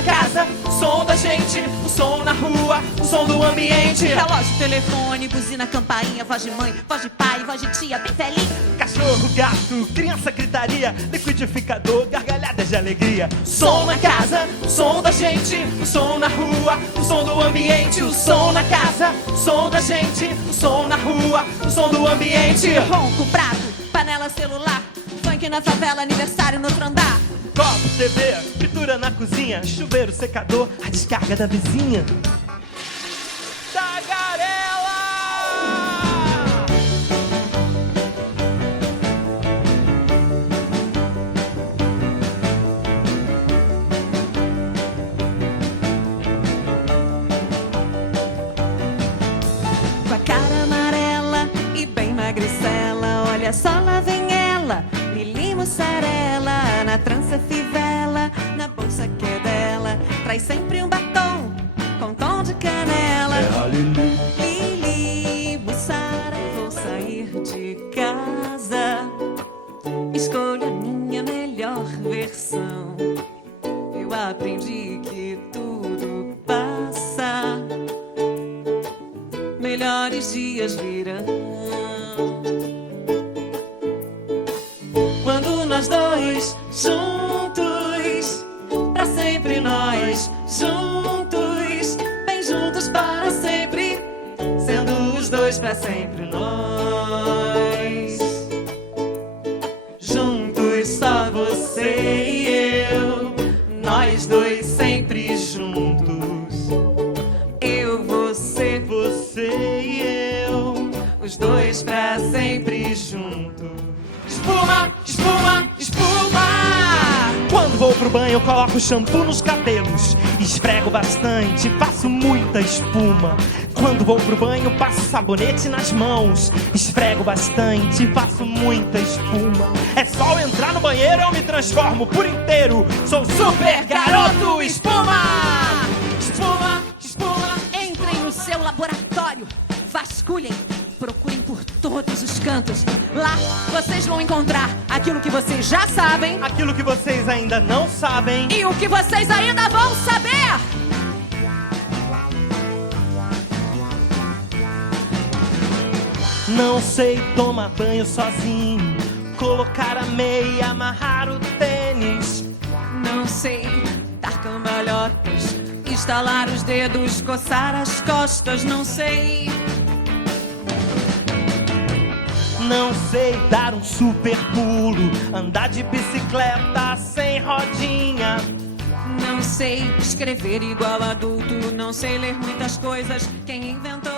na casa, o som da gente, o som na rua, o som do ambiente. Relógio, telefone, buzina, campainha, voz de mãe, voz de pai, voz de tia, bem velhinha. Cachorro, gato, criança, gritaria, liquidificador, gargalhadas de alegria. Som na casa, o som da gente, o som na rua, o som do ambiente. O som na casa, o som da gente, o som na rua, o som do ambiente. Ronco, prato, panela, celular, funk na favela, aniversário no outro andar. Copo, TV, fritura na cozinha, chuveiro, secador, a descarga da vizinha. Tagarela! Com a cara amarela e bem magricela, olha só lá vem ela, Lili mussarela, na trança fivela, na bolsa que é dela, traz sempre um batom com tom de canela. É a Lili. Lili mussarela, vou sair de casa, escolha a minha melhor versão. Eu aprendi que tudo passa, melhores dias virão. Quando nós dois juntos, pra sempre nós juntos, bem juntos para sempre, sendo os dois pra sempre nós. Juntos só você e eu, nós dois sempre juntos. Eu, você, você e eu, os dois pra sempre juntos. Espuma, espuma, espuma. Quando vou pro banho eu coloco shampoo nos cabelos, esfrego bastante, faço muita espuma. Quando vou pro banho passo sabonete nas mãos, esfrego bastante, faço muita espuma. É só eu entrar no banheiro eu me transformo por inteiro, sou super garoto espuma. Espuma, espuma. Entrem no seu laboratório, vasculhem, procurem por todos os cantos. Lá vocês vão encontrar aquilo que vocês já sabem Aquilo que vocês ainda não sabem e o que vocês ainda vão saber. Não sei tomar banho sozinho, colocar a meia, amarrar o tênis. Não sei dar cambalhotas, estalar os dedos, coçar as costas. Não sei. Não sei dar um super pulo, andar de bicicleta sem rodinha. Não sei escrever igual adulto, não sei ler muitas coisas. Quem inventou